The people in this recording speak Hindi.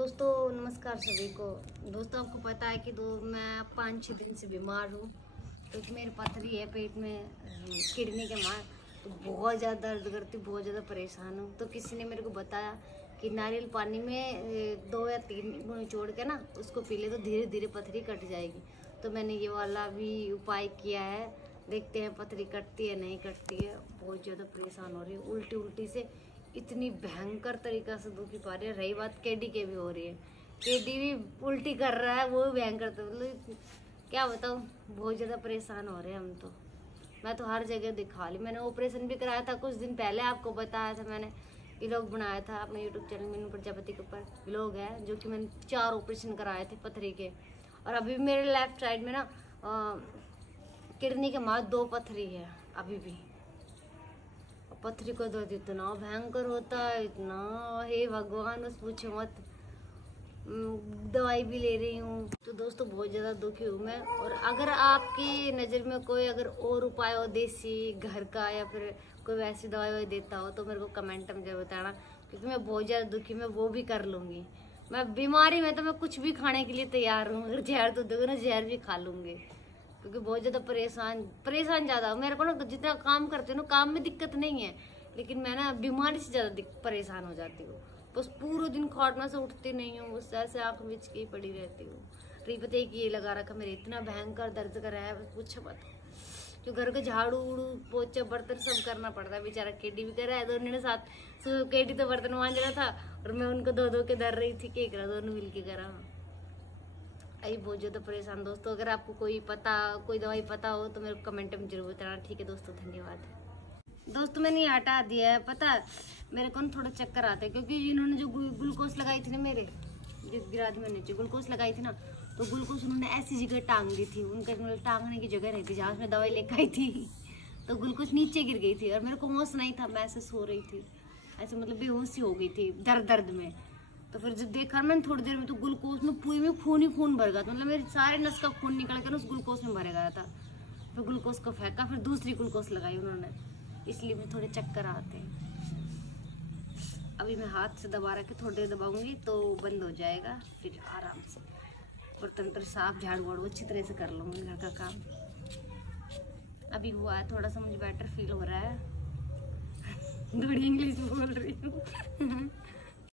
दोस्तों नमस्कार सभी को। दोस्तों आपको पता है कि मैं 5-6 दिन से बीमार हूँ क्योंकि तो मेरी पथरी है पेट में, किडनी के मार। तो बहुत ज़्यादा दर्द करती, बहुत ज़्यादा परेशान हूँ। तो किसी ने मेरे को बताया कि नारियल पानी में 2 या 3 निचोड़ के ना उसको पी ले तो धीरे धीरे पथरी कट जाएगी। तो मैंने ये वाला भी उपाय किया है, देखते हैं पथरी कटती है नहीं कटती है। बहुत ज़्यादा परेशान हो रही है, उल्टी उल्टी से इतनी भयंकर तरीका से दुखी पा रही है। रही बात केडी के भी हो रही है, केडी भी उल्टी कर रहा है, वो भी भयंकर। तो मतलब क्या बताऊँ, बहुत ज़्यादा परेशान हो रहे हैं हम। तो मैं तो हर जगह दिखा ली, मैंने ऑपरेशन भी कराया था कुछ दिन पहले, आपको बताया था मैंने। व्लॉग बनाया था अपने यूट्यूब चैनल मीनू प्रजापति के ऊपर व्लॉग है, जो कि मैंने 4 ऑपरेशन कराए थे पथरी के। और अभी भी मेरे लेफ्ट साइड में ना किडनी के माँ 2 पथरी है अभी भी। पथरी का दर्द इतना भयंकर होता है, इतना, हे भगवान बस पूछो मत। दवाई भी ले रही हूँ। तो दोस्तों बहुत ज़्यादा दुखी हूँ मैं। और अगर आपकी नज़र में कोई अगर और उपाय हो देसी घर का, या फिर कोई वैसी दवाई वाई देता हो तो मेरे को कमेंट में जरूर बताना, क्योंकि मैं बहुत ज़्यादा दुखी, मैं वो भी कर लूँगी। मैं बीमारी में तो मैं कुछ भी खाने के लिए तैयार हूँ। अगर जहर तो दोगे ना, जहर भी खा लूँगी, क्योंकि बहुत ज़्यादा परेशान ज़्यादा मेरे को ना। जितना काम करती हूँ ना, काम में दिक्कत नहीं है, लेकिन मैं ना बीमारी से ज़्यादा परेशान हो जाती हूँ। बस पूरे दिन खाटना से उठती नहीं हूँ, बस ऐसे आँख मिच के पड़ी रहती हूँ। पता है कि ये लगा रखा मेरे, इतना भयंकर दर्द कर रहा है बस पूछो मत। जो घर का झाड़ू उड़ू पोछा बर्तन सब करना पड़ता है। बेचारा केडी भी कर रहा है, दोनों ने साथ। केडी तो बर्तन मांज रहा था और मैं उनको धो के धर रही थी, क्या करा, दोनों मिल के करा। आई बहुत ज़्यादा परेशान। दोस्तों अगर आपको कोई दवाई पता हो तो मेरे को कमेंट में जरूर बताना। ठीक है दोस्तों, धन्यवाद। दोस्तों मैंने ये हटा दिया है, पता है मेरे को ना थोड़ा चक्कर आता है, क्योंकि इन्होंने जो ग्लूकोज लगाई थी ना मेरे, जो गिरा दी मैंने, जो ग्लूकोज लगाई थी ना, तो ग्लूकोज उन्होंने ऐसी जगह टांग दी थी, उनका मतलब टांगने की जगह नहीं थी जहाँ मैं दवाई लेकर आई थी। तो ग्लूकोज नीचे गिर गई थी और मेरे को होश नहीं था, मैं ऐसे सो रही थी, ऐसे मतलब बेहोशी हो गई थी दर्द में। तो फिर जब देखा मैंने थोड़ी देर में, तो ग्लूकोज में पूरी में खून ही खून भर गया था, मतलब मेरे सारे नस का खून निकल कर उस ग्लूकोज में भर गया था। फिर ग्लूकोज को फेंका, फिर दूसरी ग्लूकोज लगाई उन्होंने, इसलिए मुझे थोड़े चक्कर आते हैं। अभी मैं हाथ से दबा रख के थोड़ी देर दबाऊंगी तो बंद हो जाएगा, फिर आराम से बर्तन साफ झाड़ू वाड़ू अच्छी तरह से कर लूँगी घर का काम। अभी हुआ है, थोड़ा सा मुझे बेटर फील हो रहा है। थोड़ी इंग्लिश बोल रही हूँ।